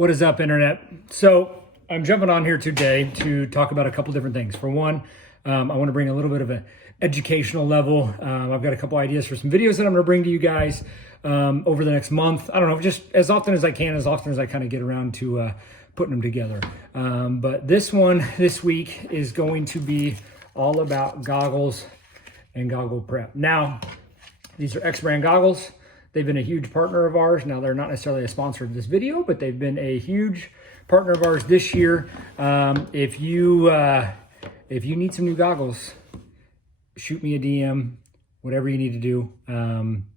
What is up, Internet? So I'm jumping on here today to talk about a couple different things. For one, I want to bring a little bit of an educational level. I've got a couple ideas for some videos that I'm going to bring to you guys over the next month. I don't know, just as often as I can, as often as I kind of get around to putting them together. But this one this week is going to be all about goggles and goggle prep. Now, these are EKS Brand Goggles. They've been a huge partner of ours. Now, they're not necessarily a sponsor of this video, but they've been a huge partner of ours this year. If you need some new goggles, shoot me a DM, whatever you need to do.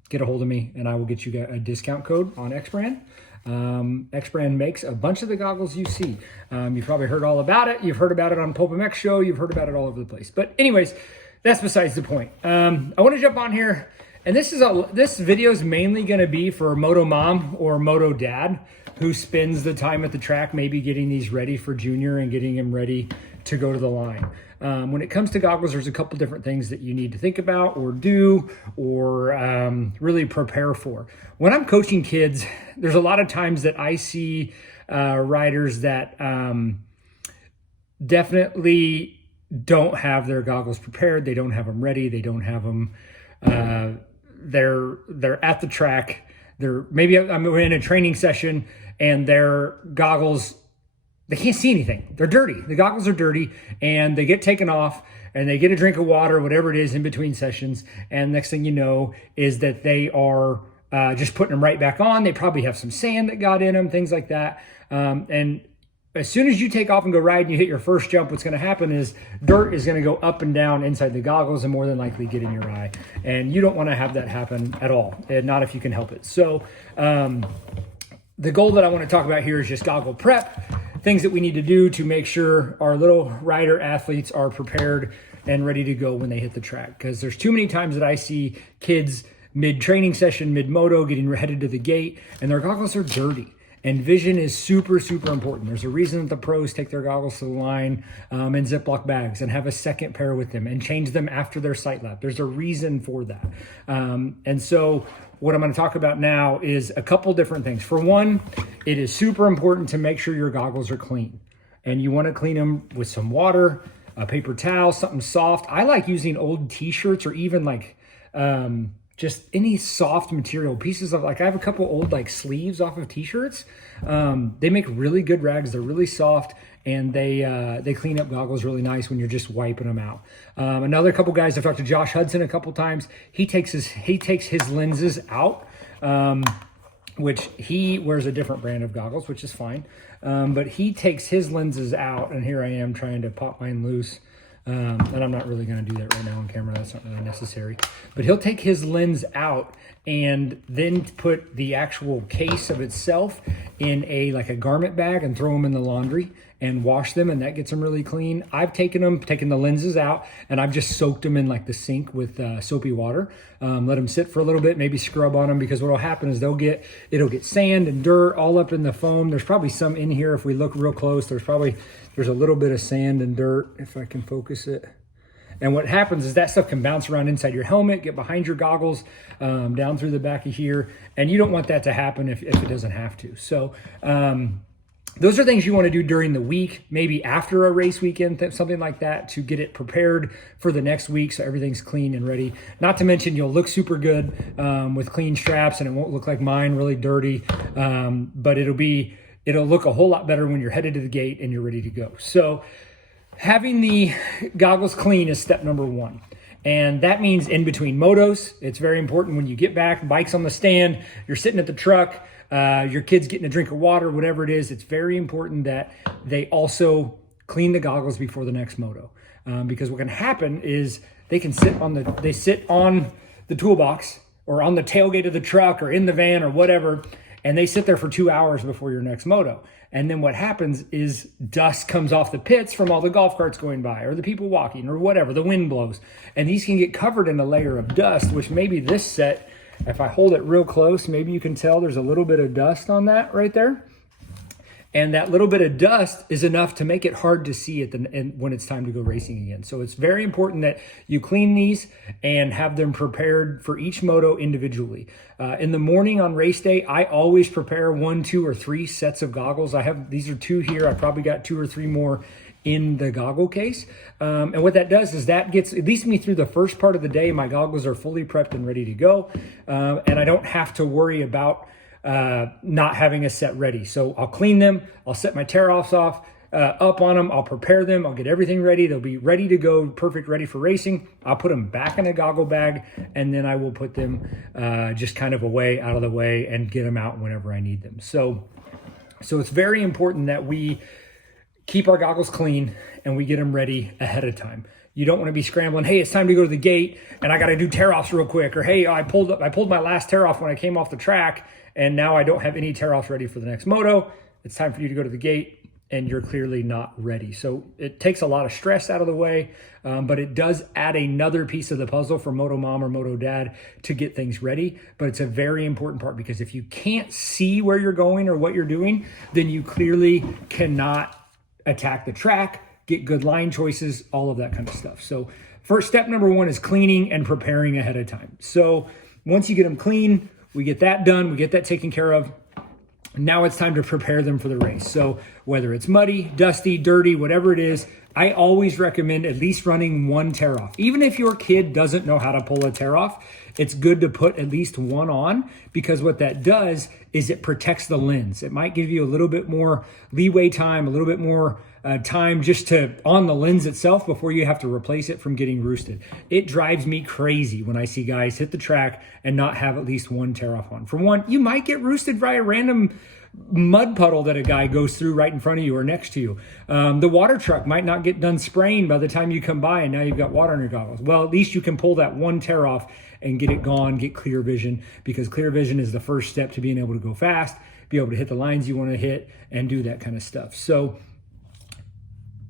Get a hold of me, and I will get you a discount code on EKS Brand. EKS Brand makes a bunch of the goggles you see. You've probably heard all about it. You've heard about it on Pulp MX show. You've heard about it all over the place. But anyways, that's besides the point. I want to jump on here. And this video is mainly going to be for moto mom or moto dad who spends the time at the track maybe getting these ready for junior and getting him ready to go to the line. When it comes to goggles, there's a couple different things that you need to think about or do or really prepare for. When I'm coaching kids, there's a lot of times that I see riders that definitely don't have their goggles prepared. They don't have them ready. They don't have them they're at the track. Maybe I'm in a training session and their goggles, they can't see anything. They're dirty. The goggles are dirty and they get taken off and they get a drink of water, whatever it is in between sessions. And next thing you know is that they are just putting them right back on. They probably have some sand that got in them, things like that. And as soon as you take off and go ride and you hit your first jump, what's going to happen is dirt is going to go up and down inside the goggles and more than likely get in your eye. And you don't want to have that happen at all, and not if you can help it. So the goal that I want to talk about here is just goggle prep, things that we need to do to make sure our little rider athletes are prepared and ready to go when they hit the track. Because there's too many times that I see kids mid-training session, mid-moto, getting headed to the gate, and their goggles are dirty. And vision is super, super important. There's a reason that the pros take their goggles to the line in Ziploc bags and have a second pair with them and change them after their sight lap. There's a reason for that. And so what I'm going to talk about now is a couple different things. For one, it is super important to make sure your goggles are clean. And you want to clean them with some water, a paper towel, something soft. I like using old t-shirts or even like just any soft material pieces of, like, I have a couple old like sleeves off of t-shirts. They make really good rags. They're really soft and they clean up goggles really nice when you're just wiping them out. Another couple guys, I've talked to Josh Hudson a couple times. He takes his lenses out, which he wears a different brand of goggles, which is fine. But he takes his lenses out, and here I am trying to pop mine loose. And I'm not really going to do that right now on camera. That's not really necessary. But he'll take his lens out and then put the actual case of itself in a garment bag and throw them in the laundry and wash them, and that gets them really clean. I've taken the lenses out, and I've just soaked them in like the sink with soapy water. Let them sit for a little bit, maybe scrub on them, because what will happen is it'll get sand and dirt all up in the foam. There's probably some in here. If we look real close, there's a little bit of sand and dirt, if I can focus it. And what happens is that stuff can bounce around inside your helmet, get behind your goggles, down through the back of here. And you don't want that to happen if it doesn't have to. So those are things you want to do during the week, maybe after a race weekend, something like that, to get it prepared for the next week so everything's clean and ready. Not to mention you'll look super good with clean straps, and it won't look like mine, really dirty. But it'll look a whole lot better when you're headed to the gate and you're ready to go. So having the goggles clean is step number one. And that means in between motos, it's very important when you get back, bike's on the stand, you're sitting at the truck, your kid's getting a drink of water, whatever it is, it's very important that they also clean the goggles before the next moto. Because what can happen is they sit on the toolbox or on the tailgate of the truck or in the van or whatever, and they sit there for 2 hours before your next moto. And then what happens is dust comes off the pits from all the golf carts going by or the people walking or whatever, the wind blows. And these can get covered in a layer of dust, which maybe this set, if I hold it real close, maybe you can tell there's a little bit of dust on that right there. And that little bit of dust is enough to make it hard to see when it's time to go racing again. So it's very important that you clean these and have them prepared for each moto individually. In the morning on race day, I always prepare 1, 2, or 3 sets of goggles. These are 2 here. I probably got 2 or 3 more in the goggle case. And what that does is that gets at least me through the first part of the day. My goggles are fully prepped and ready to go. And I don't have to worry about not having a set ready. So I'll clean them, I'll set my tear-offs up on them, I'll prepare them, I'll get everything ready, they'll be ready to go, perfect, ready for racing. I'll put them back in a goggle bag, and then I will put them just kind of out of the way, and get them out whenever I need them. So it's very important that we keep our goggles clean and we get them ready ahead of time. You don't want to be scrambling, hey, it's time to go to the gate and I got to do tear-offs real quick, or hey, I pulled my last tear-off when I came off the track and now I don't have any tear-offs ready for the next moto. It's time for you to go to the gate and you're clearly not ready. So it takes a lot of stress out of the way, but it does add another piece of the puzzle for Moto Mom or Moto Dad to get things ready. But it's a very important part, because if you can't see where you're going or what you're doing, then you clearly cannot attack the track, get good line choices, all of that kind of stuff. So first step number 1 is cleaning and preparing ahead of time. So once you get them clean, we get that done, we get that taken care of. Now it's time to prepare them for the race. So whether it's muddy, dusty, dirty, whatever it is, I always recommend at least running 1 tear off. Even if your kid doesn't know how to pull a tear off, it's good to put at least 1 on, because what that does is it protects the lens. It might give you a little bit more leeway time, a little bit more time just on the lens itself before you have to replace it from getting roosted. It drives me crazy when I see guys hit the track and not have at least 1 tear off on. For one, you might get roosted by a random mud puddle that a guy goes through right in front of you or next to you. The water truck might not get done spraying by the time you come by and now you've got water on your goggles. Well, at least you can pull that 1 tear off and get it gone, get clear vision, because clear vision is the first step to being able to go fast, be able to hit the lines you want to hit, and do that kind of stuff. So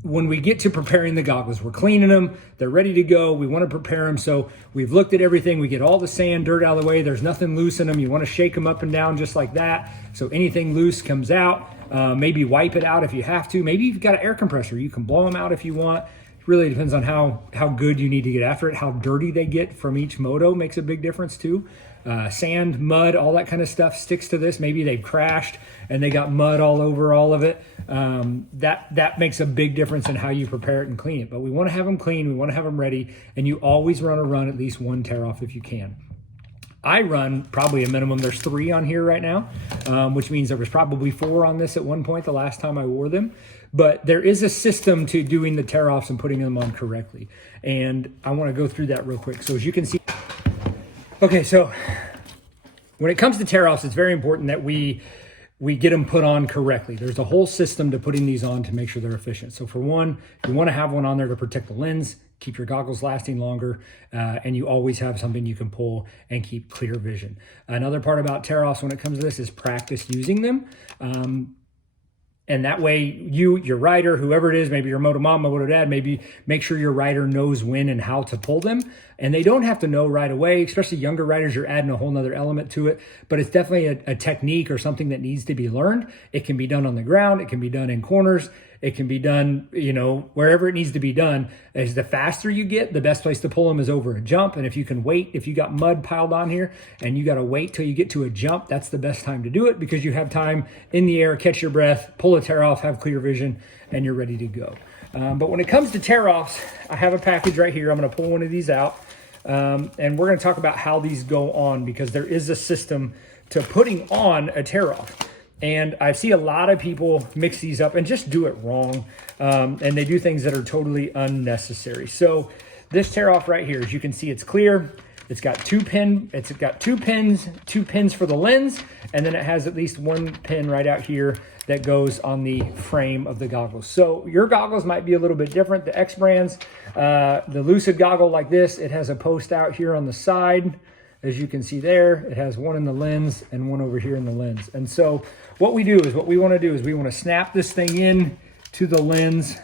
when we get to preparing the goggles, we're cleaning them, they're ready to go, we want to prepare them. So we've looked at everything, we get all the sand, dirt out of the way, there's nothing loose in them. You want to shake them up and down just like that, so anything loose comes out. Maybe wipe it out if you have to. Maybe you've got an air compressor, you can blow them out if you want. It really depends on how good you need to get after it. How dirty they get from each moto makes a big difference too. Sand, mud, all that kind of stuff sticks to this. Maybe they've crashed and they got mud all over all of it. That makes a big difference in how you prepare it and clean it. But we want to have them clean, we want to have them ready, and you always want to run at least 1 tear off if you can. I run probably a minimum, there's 3 on here right now, which means there was probably 4 on this at one point the last time I wore them. But there is a system to doing the tear offs and putting them on correctly. And I want to go through that real quick. So as you can see, okay, so when it comes to tear offs, it's very important that we get them put on correctly. There's a whole system to putting these on to make sure they're efficient. So for one, you want to have one on there to protect the lens, keep your goggles lasting longer, and you always have something you can pull and keep clear vision. Another part about tear offs when it comes to this is practice using them. And that way your rider, whoever it is, maybe your Moto Mom, Moto Dad, maybe make sure your rider knows when and how to pull them. And they don't have to know right away, especially younger riders, you're adding a whole nother element to it. But it's definitely a technique or something that needs to be learned. It can be done on the ground. It can be done in corners. It can be done, wherever it needs to be done. As the faster you get, the best place to pull them is over a jump. And if you can wait, if you got mud piled on here and you got to wait till you get to a jump, that's the best time to do it, because you have time in the air, catch your breath, pull a tear off, have clear vision, and you're ready to go. But when it comes to tear offs, I have a package right here. I'm going to pull one of these out. And we're going to talk about how these go on, because there is a system to putting on a tear off. And I see a lot of people mix these up and just do it wrong. And they do things that are totally unnecessary. So this tear off right here, as you can see, it's clear. It's got two pins for the lens, and then it has at least one pin right out here that goes on the frame of the goggles. So your goggles might be a little bit different. The X brands, the Lucid goggle like this, it has a post out here on the side. As you can see there, it has one in the lens and one over here in the lens. And so what we want to do is we want to snap this thing in to the lens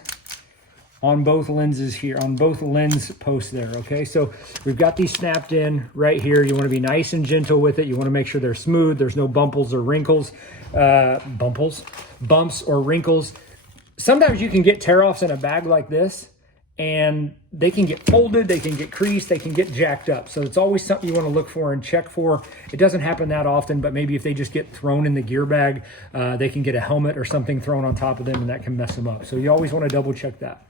on both lenses here, on both lens posts there, okay? So we've got these snapped in right here. You wanna be nice and gentle with it. You wanna make sure they're smooth. There's no bumps or wrinkles, bumps or wrinkles. Sometimes you can get tear-offs in a bag like this, and they can get folded, they can get creased, they can get jacked up. So it's always something you want to look for and check for. It doesn't happen that often, but maybe if they just get thrown in the gear bag, they can get a helmet or something thrown on top of them, and that can mess them up. So you always want to double check that.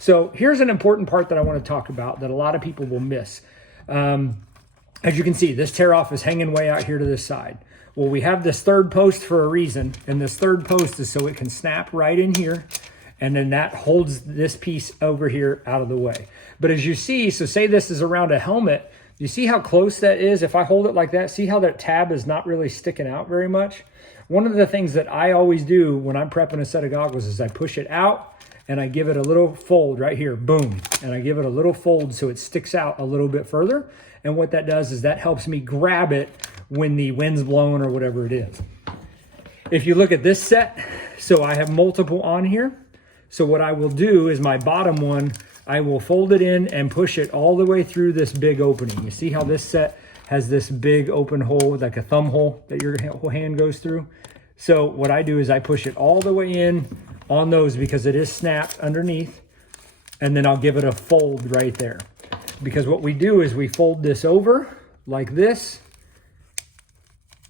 So here's an important part that I want to talk about that a lot of people will miss. As you can see, this tear off is hanging way out here to this side. Well, we have this third post for a reason, and this third post is so it can snap right in here, and then that holds this piece over here out of the way. But as you see, so say this is around a helmet, you see how close that is? If I hold it like that, see how that tab is not really sticking out very much? One of the things that I always do when I'm prepping a set of goggles is I push it out and I give it a little fold right here, boom. And I give it a little fold so it sticks out a little bit further. And what that does is that helps me grab it when the wind's blowing or whatever it is. If you look at this set, so I have multiple on here. So what I will do is my bottom one, I will fold it in and push it all the way through this big opening. You see how this set has this big open hole, like a thumb hole that your hand goes through? So what I do is I push it all the way in on those because it is snapped underneath, and then I'll give it a fold right there. Because what we do is we fold this over like this,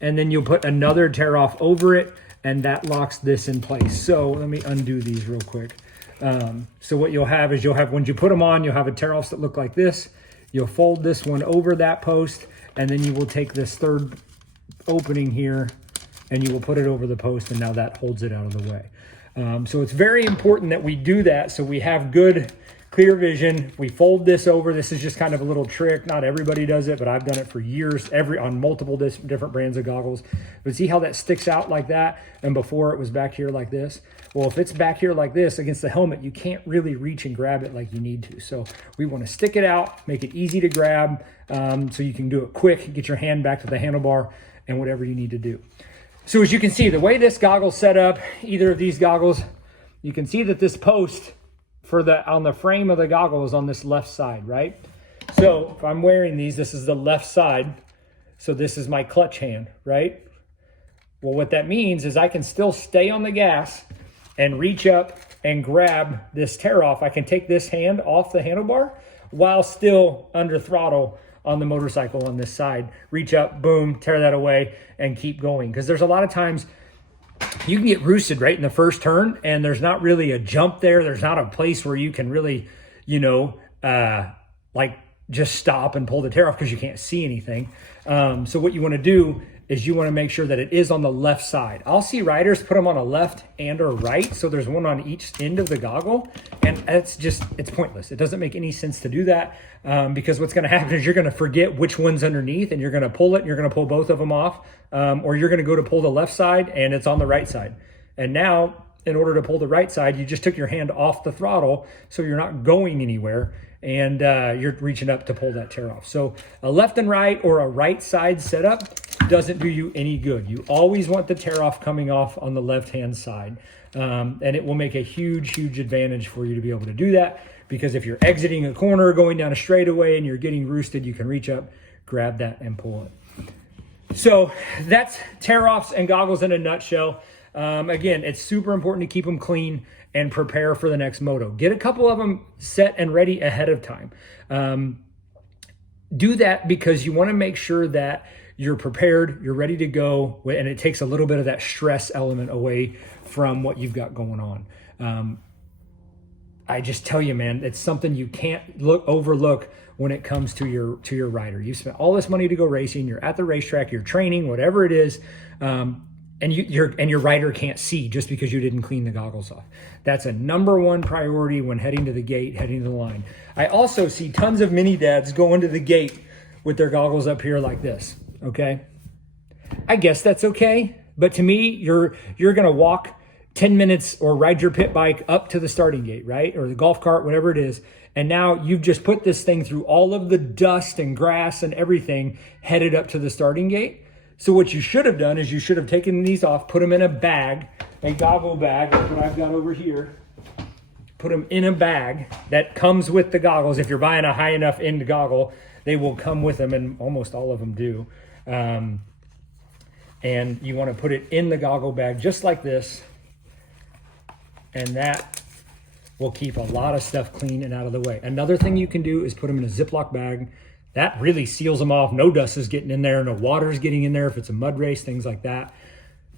and then you'll put another tear off over it, and that locks this in place. So let me undo these real quick. So what you'll have is when you put them on, you'll have a tear offs that look like this. You'll fold this one over that post, and then you will take this third opening here and you will put it over the post, and now that holds it out of the way. So it's very important that we do that so we have good clear vision. We fold this over. This is just kind of a little trick. Not everybody does it, but I've done it for years, on multiple different brands of goggles. But see how that sticks out like that? And before it was back here like this. Well, if it's back here like this against the helmet, you can't really reach and grab it like you need to. So we want to stick it out, make it easy to grab, so you can do it quick, get your hand back to the handlebar and whatever you need to do. So as you can see, the way this goggle's set up, either of these goggles, you can see that this post on the frame of the goggle is on this left side, right? So if I'm wearing these, this is the left side. So this is my clutch hand, right? Well, what that means is I can still stay on the gas and reach up and grab this tear off. I can take this hand off the handlebar while still under throttle on the motorcycle on this side. Reach up, boom, tear that away and keep going. Because there's a lot of times you can get roosted right in the first turn, and there's not really a jump there. There's not a place where you can really, like just stop and pull the tear off because you can't see anything. So what you want to do is you want to make sure that it is on the left side. I'll see riders put them on a left and or right. So there's one on each end of the goggle, and it's pointless. It doesn't make any sense to do that because what's going to happen is you're going to forget which one's underneath, and you're going to pull it and you're going to pull both of them off. Or you're going to go to pull the left side and it's on the right side. And now in order to pull the right side, you just took your hand off the throttle. So you're not going anywhere, and you're reaching up to pull that tear off. So a left and right or a right side setup doesn't do you any good. You always want the tear off coming off on the left-hand side. And it will make a huge, huge advantage for you to be able to do that, because if you're exiting a corner, going down a straightaway and you're getting roosted, you can reach up, grab that and pull it. So that's tear offs and goggles in a nutshell. Again, it's super important to keep them clean and prepare for the next moto. Get a couple of them set and ready ahead of time. Do that because you want to make sure that you're prepared, you're ready to go, and it takes a little bit of that stress element away from what you've got going on. I just tell you, man, it's something you can't overlook when it comes to your rider. You spent all this money to go racing, you're at the racetrack, you're training, whatever it is, and your rider can't see just because you didn't clean the goggles off. That's a number one priority when heading to the gate, heading to the line. I also see tons of mini dads go into the gate with their goggles up here like this, okay? I guess that's okay, but to me, you're gonna walk 10 minutes or ride your pit bike up to the starting gate, right? Or the golf cart, whatever it is. And now you've just put this thing through all of the dust and grass and everything headed up to the starting gate. So what you should have done is you should have taken these off, put them in a bag, a goggle bag, like what I've got over here. put them in a bag that comes with the goggles. If you're buying a high enough end goggle, they will come with them, and almost all of them do. And you want to put it in the goggle bag just like this, and that will keep a lot of stuff clean and out of the way. Another thing you can do is put them in a Ziploc bag. That really seals them off. No dust is getting in there, no water is getting in there if it's a mud race, things like that.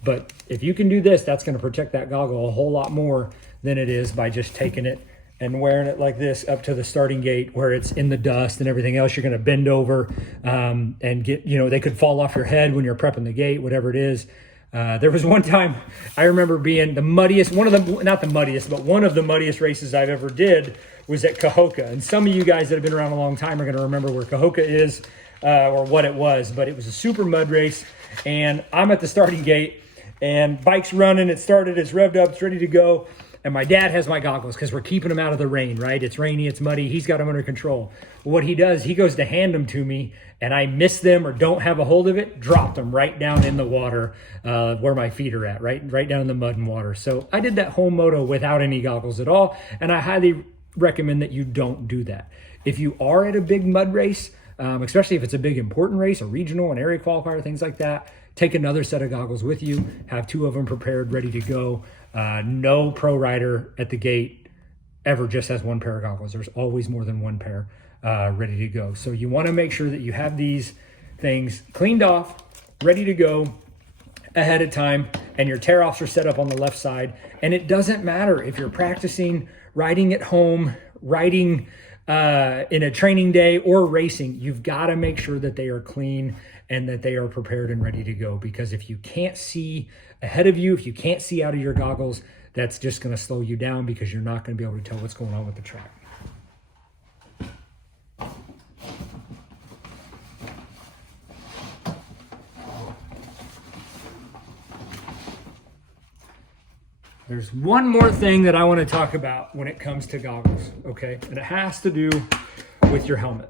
But if you can do this, that's going to protect that goggle a whole lot more than it is by just taking it and wearing it like this up to the starting gate where it's in the dust and everything else. You're going to bend over and get, they could fall off your head when you're prepping the gate, whatever it is. There was one time I remember being the muddiest, not the muddiest, but one of the muddiest races I've ever did was at Cahokia. And some of you guys that have been around a long time are going to remember where Cahokia is or what it was, but it was a super mud race. And I'm at the starting gate and bike's running. It started, it's revved up, it's ready to go. And my dad has my goggles because we're keeping them out of the rain, right? It's rainy, it's muddy. He's got them under control. What he does, he goes to hand them to me and I miss them or don't have a hold of it, dropped them right down in the water where my feet are at, right down in the mud and water. So I did that whole moto without any goggles at all. And I highly recommend that you don't do that. If you are at a big mud race, especially if it's a big important race, a regional, an area qualifier, things like that, take another set of goggles with you, have 2 of them prepared, ready to go. No pro rider at the gate ever just has 1 pair of goggles. There's always more than 1 pair ready to go. So you want to make sure that you have these things cleaned off, ready to go ahead of time, and your tear-offs are set up on the left side. And it doesn't matter if you're practicing, riding at home, riding in a training day, or racing. You've got to make sure that they are clean and that they are prepared and ready to go. Because if you can't see ahead of you, if you can't see out of your goggles, that's just going to slow you down because you're not going to be able to tell what's going on with the track. There's one more thing that I want to talk about when it comes to goggles, okay? And it has to do with your helmet.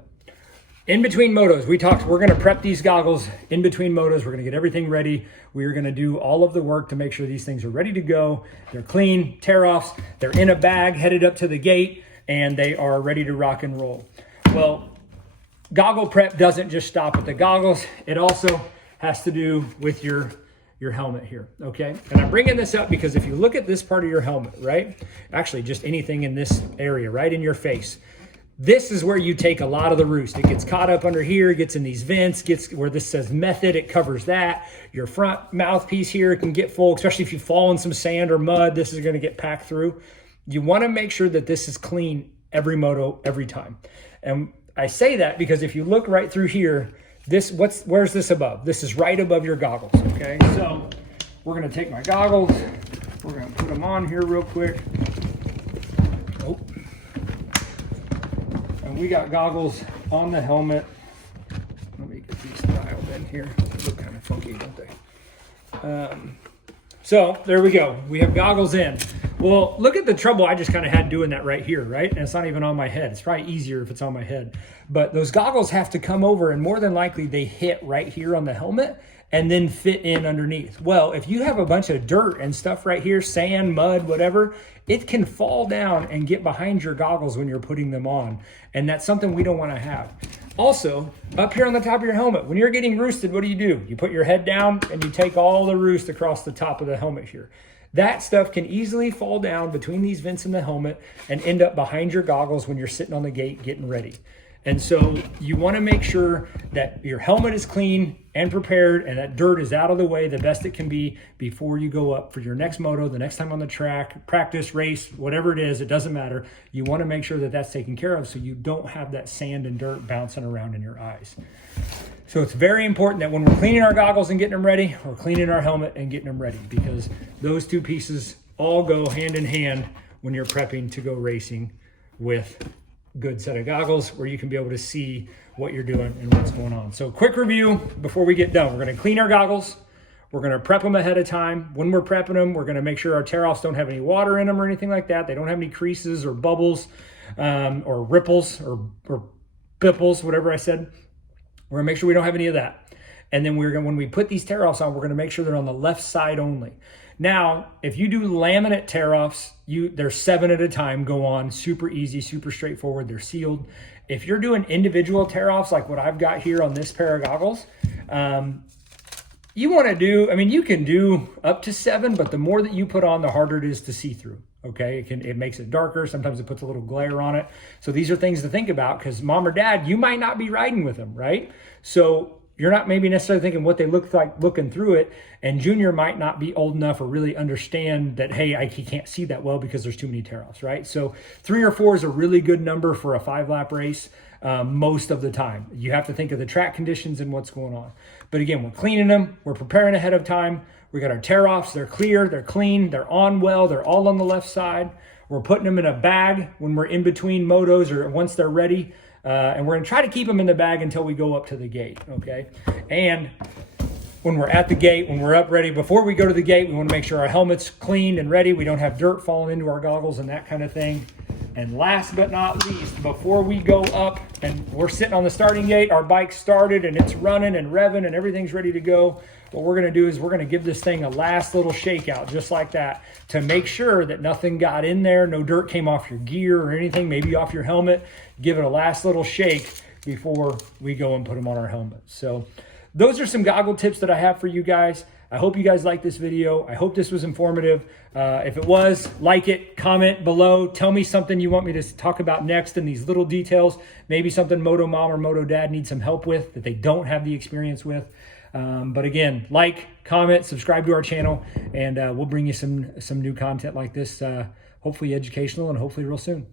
In between motos, we're going to prep these goggles in between motos. We're going to get everything ready. We are going to do all of the work to make sure these things are ready to go. They're clean, tear-offs, they're in a bag headed up to the gate, and they are ready to rock and roll. Well, goggle prep doesn't just stop with the goggles. It also has to do with your helmet here, okay? And I'm bringing this up because if you look at this part of your helmet, right? Actually, just anything in this area, right in your face. This is where you take a lot of the roost. It gets caught up under here, gets in these vents, gets where this says method, it covers that. Your front mouthpiece here can get full, especially if you fall in some sand or mud, this is gonna get packed through. You wanna make sure that this is clean every moto, every time. And I say that because if you look right through here, where's this above? This is right above your goggles, okay? So we're gonna take my goggles, we're gonna put them on here real quick. Oh. And we got goggles on the helmet. Let me get these dialed in here. They look kind of funky, don't they? So there we go. We have goggles in. Well, look at the trouble I just kind of had doing that right here, right? And it's not even on my head. It's probably easier if it's on my head. But those goggles have to come over, and more than likely they hit right here on the helmet and then fit in underneath. Well, if you have a bunch of dirt and stuff right here, sand, mud, whatever, it can fall down and get behind your goggles when you're putting them on. And that's something we don't want to have. Also, up here on the top of your helmet, when you're getting roosted, what do? You put your head down and you take all the roost across the top of the helmet here. That stuff can easily fall down between these vents in the helmet and end up behind your goggles when you're sitting on the gate getting ready. And so you want to make sure that your helmet is clean and prepared and that dirt is out of the way the best it can be before you go up for your next moto, the next time on the track, practice, race, whatever it is, it doesn't matter. You want to make sure that that's taken care of so you don't have that sand and dirt bouncing around in your eyes. So it's very important that when we're cleaning our goggles and getting them ready, we're cleaning our helmet and getting them ready, because those two pieces all go hand in hand when you're prepping to go racing with good set of goggles where you can be able to see what you're doing and what's going on. So quick review before we get done. We're going to clean our goggles. We're going to prep them ahead of time. When we're prepping them, we're going to make sure our tear-offs don't have any water in them or anything like that. They don't have any creases or bubbles or ripples or pimples, whatever I said. We're going to make sure we don't have any of that. And then when we put these tear-offs on, we're going to make sure they're on the left side only. Now, if you do laminate tear-offs, there's 7 at a time go on, super easy, super straightforward, they're sealed. If you're doing individual tear-offs like what I've got here on this pair of goggles, you want to do, you can do up to 7, but the more that you put on, the harder it is to see through. Okay, it makes it darker. Sometimes it puts a little glare on it. So these are things to think about, because mom or dad, you might not be riding with them, right? So you're not maybe necessarily thinking what they look like looking through it. And Junior might not be old enough or really understand that, hey, he can't see that well because there's too many tear-offs, right? So 3 or 4 is a really good number for a 5-lap race most of the time. You have to think of the track conditions and what's going on. But again, we're cleaning them. We're preparing ahead of time. We got our tear-offs. They're clear. They're clean. They're on well. They're all on the left side. We're putting them in a bag when we're in between motos or once they're ready. And we're going to try to keep them in the bag until we go up to the gate, okay? And when we're at the gate, when we're up ready, before we go to the gate, we want to make sure our helmet's clean and ready. We don't have dirt falling into our goggles and that kind of thing. And last but not least, before we go up and we're sitting on the starting gate, our bike's started and it's running and revving and everything's ready to go, what we're going to do is we're going to give this thing a last little shake out just like that to make sure that nothing got in there, no dirt came off your gear or anything, maybe off your helmet. Give it a last little shake before we go and put them on our helmet. So those are some goggle tips that I have for you guys. I hope you guys liked this video. I hope this was informative. If it was, like it, comment below. Tell me something you want me to talk about next in these little details. Maybe something Moto Mom or Moto Dad needs some help with that they don't have the experience with. But again, like, comment, subscribe to our channel, and we'll bring you some new content like this, hopefully educational and hopefully real soon.